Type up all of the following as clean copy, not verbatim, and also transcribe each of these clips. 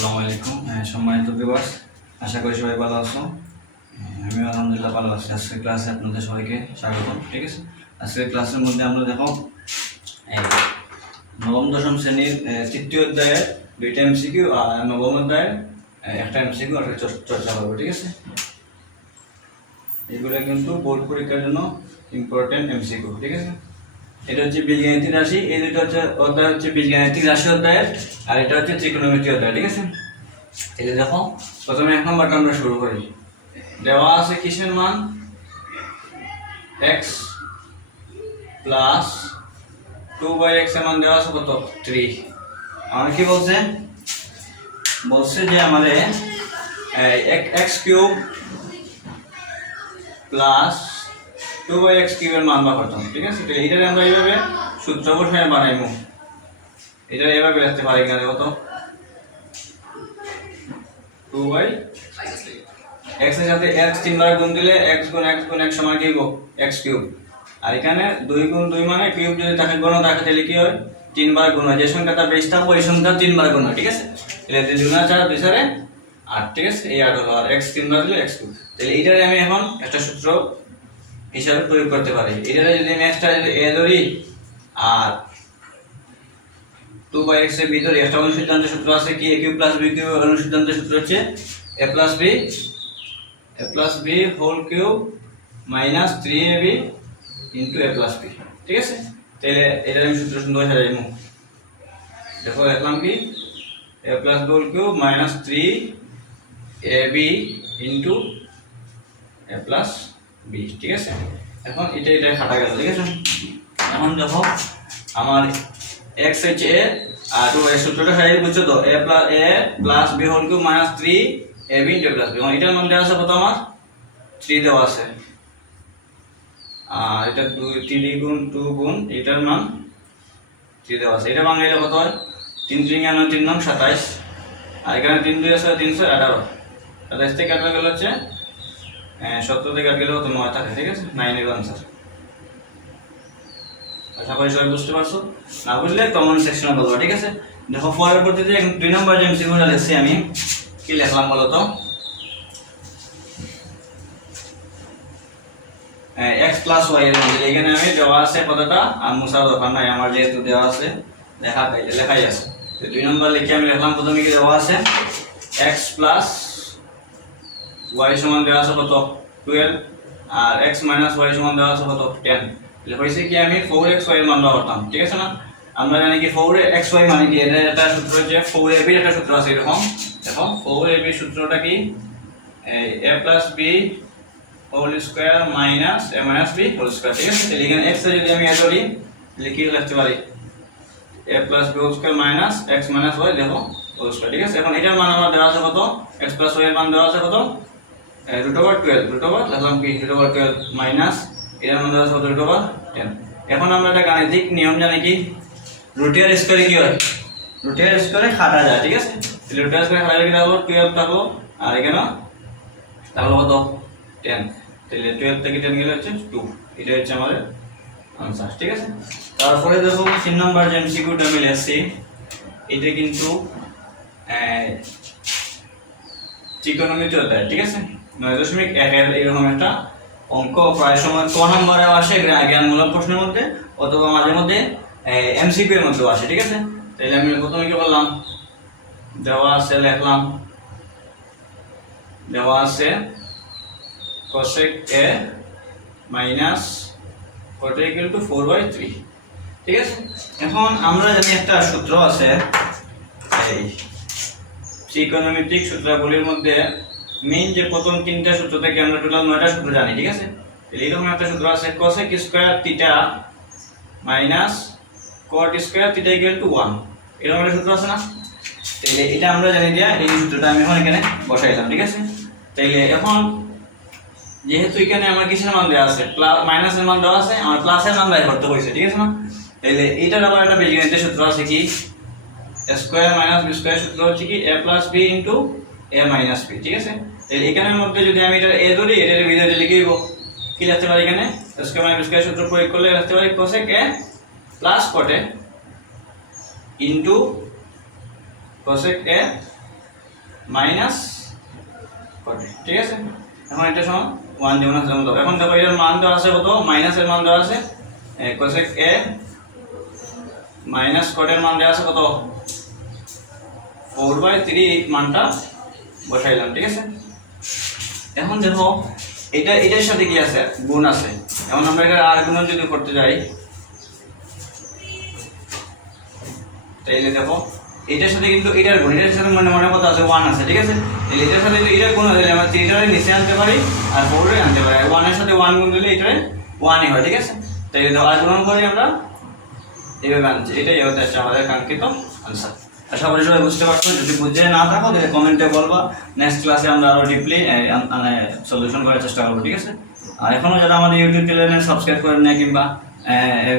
আসসালামু আলাইকুম সম্মানিত ভিউয়ার্স, আশা করি সবাই ভালো আছো। আমি আলহামদুলিল্লাহ ভালো আছি। আজকের ক্লাসে আপনাদের সবাইকে স্বাগতম। ঠিক আছে, আজকের ক্লাসের মধ্যে আমরা দেখো নবম দশম শ্রেণীর তৃতীয় অধ্যায়ের দুইটা এমসিকিউ আর নবম অধ্যায়ের একটা এমসিকিউ আর চর্চা করবো। ঠিক আছে, এগুলো কিন্তু বোর্ড পরীক্ষার জন্য ইম্পর্টেন্ট এমসিকিউ। ঠিক আছে, এটা হচ্ছে বীজগাণিতিক রাশি, এই দুটো হচ্ছে অধ্যায় হচ্ছে বীজগাণিতিক রাশি অধ্যায়ের, আর এটা হচ্ছে ত্রিকোণমিতি অধ্যায়। ঠিক আছে, এই যে দেখো প্রথমে 1 নম্বরটা আমরা শুরু করি। দেওয়া আছে কিসের মান x প্লাস 2/x এর মান দেওয়া আছে কত 3। আমার কি বলছে যে আমাদের x কিউব প্লাস 2/x কিউবের মান বার করতাম। ঠিক আছে, তো এইটারে আমরা এইভাবে সূত্র বসায় বানাইবো। এটা এভাবে লিখতে পারি কিনা দেখো তো, 2/x এর সাথে x 3 বার গুণ দিলে x গুণ x গুণ x সমান কি হবে x কিউব। আর এখানে 2 গুণ 2 মানে কিউব যদি থাকে গুণ থাকে তাহলে কি হয় 3 বার গুণ হয়। যে সংখ্যাটা বেশি থাকবে ওই সংখ্যা 3 বার গুণ হয়। ঠিক আছে, তাহলে 2 গুণ 4 2 4 8। ঠিক আছে, এই 8 হলো, আর x 3 বার দিলে x কিউব। তাহলে এইটারে আমি এখন একটা সূত্র হিসাবে প্রয়োগ করতে পারি। এটারে যদি আমি একটা যদি a ধরি আর 2/x এর ভিতরে একটা অনুসিদ্ধান্তের সূত্র আছে কি a cube plus b cube. অনুসিদ্ধান্তের সূত্র হচ্ছে a plus b whole cube minus 3ab into a plus b। ঠিক আছে, তাহলে এটা আমি সূত্র সুন্দর সাজাইমু। দেখো লিখলাম কি a plus b whole cube minus 3ab into a plus b। ঠিক আছে, এখন এটা কাটা গেল। ঠিক আছে, এখন দেখো আমার x হচ্ছে a আর ওই সূত্রটা সাজাই বুঝছো তো, a plus b whole cube minus 3ab into a plus b। এখন এটার মান দেওয়া আছে কত, আমার 3 দেওয়া আছে, আর এটা 3 গুণ 2 গুণ এটার মান 3 দেওয়া আছে। এটা বাংলাইলে কত হয় 3 3 9 3 9 27, আর এখানে 3 2 আছে 318। 27 থেকে কাটা গেল হচ্ছে 17 থেকে কাটা গেলে কত 9 থাকে। ঠিক আছে, 9 এর आंसर। আশা করি সবাই বুঝতে পারছো, না বুঝলে কমেন্ট সেকশনে বলবা। ঠিক আছে, দেখো পরবর্তীতে 2 নম্বর যে এমসিকিউটা লিখছি আমি কি লিখলাম বলো তো, x প্লাস y এর মধ্যে এখানে আমি দেওয়া আছে কতটা আর মুছার দরকার নাই, আমার যেহেতু দেওয়া আছে লেখাই আছে। তো 2 নম্বর লিখে আমি লিখলাম প্রথমে কি দেওয়া আছে x প্লাস y সমান দেওয়া আছে কত 12, আর x মাইনাস y সমান দেওয়া আছে কত 10। তাহলে হইছে কি আমি 4xy এর মান বার করতাম। ঠিক আছে না, আমরা জানি কি 4xy মানে কি, এটা একটা সূত্র হচ্ছে 4ab এর একটা সূত্র আছে এরকম। দেখো 4ab সূত্রটা কি a plus b whole square minus a minus b whole square. ঠিক আছে, তাহলে এখানে x এর যদি আমি a ধরি তাহলে কি লিখতে পারি a plus b whole square minus x minus y দেখো হোল স্কয়ার। ঠিক আছে, এখন এটার মান আমার দেওয়া আছে কত x প্লাস y এর মান দেওয়া আছে কত √12, লিখলাম কি √12 মাইনাস এর মান দেওয়া আছে কত √10। এখন আমরা একটা গাণিতিক নিয়ম জানি কি রুটের স্কয়ারে কি হয় রুটের স্কয়ারে কাটা যায়। ঠিক আছে, তাহলে রুটের স্কয়ারে কাটা গেলে হলো 12 থাকলো, আর এখানে তাহলে কত 10। তাহলে 12 থেকে 10 গেলে হচ্ছে 2। এটা হচ্ছে আমাদের आंसर। ঠিক আছে, তারপরে দেখো 3 নাম্বার যে এমসিকিউটা আমি লিখছি এটা কিন্তু ত্রিকোণমিতি অধ্যায়। ঠিক আছে, 9.1 এর এরকম একটা অঙ্ক প্রায় সময় ক নম্বরে আসে জ্ঞানমূলক প্রশ্নের মধ্যে, অথবা মাঝে মধ্যে এমসিকিউ এর মধ্যে আসে। ঠিক আছে, তাহলে আমি প্রথমে কি বললাম দেওয়া আছে লিখলাম দেওয়া আছে cosec a minus cot a equal to 4/3। ঠিক আছে, এখন আমরা জানি একটা সূত্র আছে এই ত্রিকোণমিতিক সূত্রাবলীর মধ্যে মেইন যে প্রথম 3টা সূত্র থেকে আমরা টোটাল 9টা সূত্র জানি। ঠিক আছে, তাহলে এরকম একটা সূত্র আছে cosec square theta minus cot square theta equal to 1, এরকম একটা সূত্র আছে না। তাহলে এটা আমরা জানি যে এই সূত্রটা আমি এখন এখানে বসাইলাম। ঠিক আছে, তাহলে এখন যেহেতু এখানে আমার কিসের মান দেওয়া আছে মাইনাসের মান দেওয়া আছে, আমার প্লাসের মান বের করতে হইছে। ঠিক আছে না, তাহলে এটার আবার একটা বীজগণিতের সূত্র আছে কি a square minus b square সূত্র হচ্ছে কি a plus b into a minus b। ঠিক আছে, তাহলে এখানের মধ্যে যদি আমি এটা a ধরি এটার ভিতরে লিখে দেব কি লিখতে পারি, এখানে a square minus b square সূত্র প্রয়োগ করলে লিখতে পারি cosec a plus cot a into cosec a minus কোটে, ঠিক আছে। এখন এটা সমান 1 যেমন আছে তেমন। এখন দেখো এর মান দেওয়া আছে কত, মাইনাসের মান দেওয়া আছে কোসেক এ মাইনাস কোটের মান দেওয়া আছে কত 4/3, এই মানটা বসাইলাম, ঠিক আছে। এখন দেখো এটা এটার সাথে কি আছে, গুণ আছে। এখন আমরা এটা আর গুণ যদি করতে যাই, তাইলে দেখো এটার সাথে কিন্তু এটার গুণ, এটার সাথে মনে মনে কত আছে 1 আছে, ঠিক আছে। তাহলে এটার সাথে যদি এটার গুণ হয় তাহলে আমরা 3টারে নিচে আনতে পারি আর 4 আনতে পারি, আর 1 এর সাথে 1 গুণ দিলে এটারে 1 হয়, ঠিক আছে। তাইলে দেখো আর গুণ করি আমরা এইভাবে আনছি, এটাই হচ্ছে আমাদের কাঙ্ক্ষিত আনসার। আশা করি সবাই বুঝতে পারছো। যদি বুঝে না থাকো তাহলে কমেন্টে বলবা, নেক্সট ক্লাসে আমরা আরো ডিপলি সলিউশন করার চেষ্টা করবো, ঠিক আছে। আর এখনো যারা আমাদের ইউটিউব চ্যানেলে সাবস্ক্রাইব করেন না কিংবা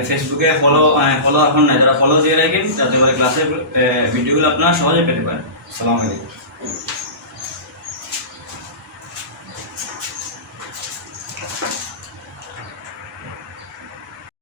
ফেসবুকে ফলো এখন না, যারা ফলো দিয়ে রাখেন যাতে করে ক্লাসের ভিডিওগুলো আপনারা সহজে পেতে পারেন। আসসালামু আলাইকুম।